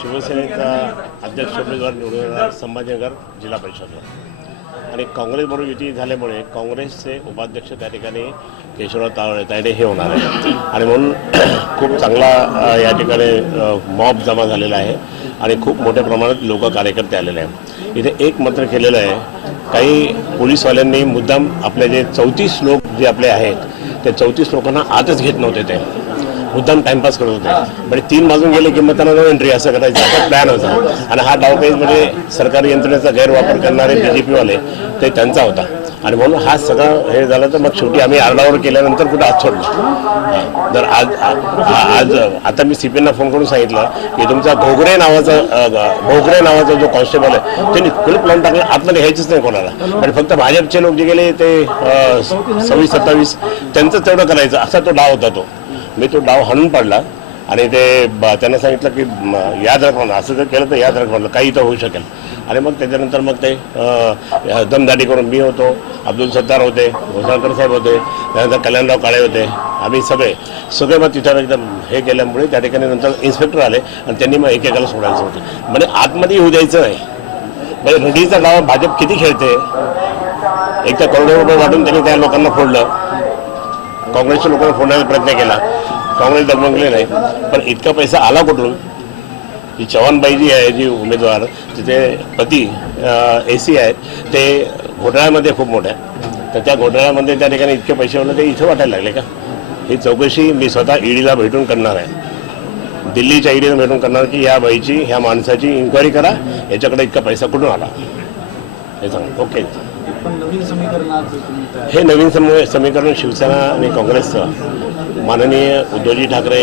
शिवसेनेचा अध्यक्ष उमेदवार निवडून येणार संभाजीनगर जिल्हा परिषदला. आणि काँग्रेसबरोबर युती झाल्यामुळे काँग्रेसचे उपाध्यक्ष त्या ठिकाणी केशवराव तावडे तायडे हे होणार आहे. आणि म्हणून खूप चांगला या ठिकाणी मॉब जमा झालेला आहे आणि खूप मोठ्या प्रमाणात लोक कार्यकर्ते आलेले आहेत. इथे एक मात्र केलेलं आहे काही पोलीसवाल्यांनी मुद्दाम आपले जे चौतीस लोक जे आपले आहेत त्या चौतीस लोकांना आतच घेत नव्हते ते. मुद्दाम टाइमपास करत होते. म्हणजे तीन वाजून गेले की मग त्यांना नो एंट्री असं करायचं. असा प्लॅन होता. आणि हा डाव काही म्हणजे सरकारी यंत्रणेचा गैरवापर करणारे बी जे पीवाले ते त्यांचा होता. आणि म्हणून हा सगळं हे झालं तर मग शेवटी आम्ही आरडाओर केल्यानंतर कुठं आज सोडलं. तर आज आज आता मी सी फोन करून सांगितलं की तुमचा घोगरे नावाचा घोगरे नावाचा जो कॉन्स्टेबल आहे त्यांनी कुलप लावून टाकलं. आतमध्ये घ्यायचंच नाही कोणाला. आणि फक्त भाजपचे लोक जे गेले ते सव्वीस सत्तावीस त्यांचं तेवढं करायचं. असा तो डाव होता तो. मी तो डाव हाणून पाडला आणि ते ब- त्यांना सांगितलं की याद राख म्हणलं असं जर केलं तर याद राख म्हणलं काही तर होऊ शकेल. आणि मग त्याच्यानंतर मग ते दमदाटी करून मी होतो अब्दुल सत्तार होते घोसाळकर साहेब होते त्यानंतर कल्याणराव काळे होते आम्ही सगळे सगळे मग तिथं एकदम हे केल्यामुळे त्या ठिकाणी नंतर इन्स्पेक्टर आले आणि त्यांनी मग एकेकाला सोडायचं होतं. म्हणजे आतमध्ये येऊ द्यायचं नाही. म्हणजे रेडीचा गाव भाजप किती खेळते? एक तर करोडो रुपये वाटून त्यांनी त्या लोकांना फोडलं. काँग्रेसच्या लोकांना फोडण्याचा प्रयत्न केला. काँग्रेस दमंगले नाही. पण इतका पैसा आला कुठून? जी चव्हाणबाई जी आहे जी उमेदवार तिथे पती ए सी आहेत ते घोटाळ्यामध्ये खूप मोठ्या आहे तर त्या घोटाळ्यामध्ये त्या ठिकाणी इतके पैसे होणार ते इथे वाटायला लागले का? ही चौकशी मी स्वतः ईडीला भेटून करणार आहे. दिल्लीच्या ईडीला भेटून करणार की या बाईची ह्या माणसाची इन्क्वायरी करा याच्याकडे इतका पैसा कुठून आला? हे सांग. ओके. पण नवीन समीकरणात हे नवीन समीकरण शिवसेना आणि काँग्रेसचं. माननीय उद्धवजी ठाकरे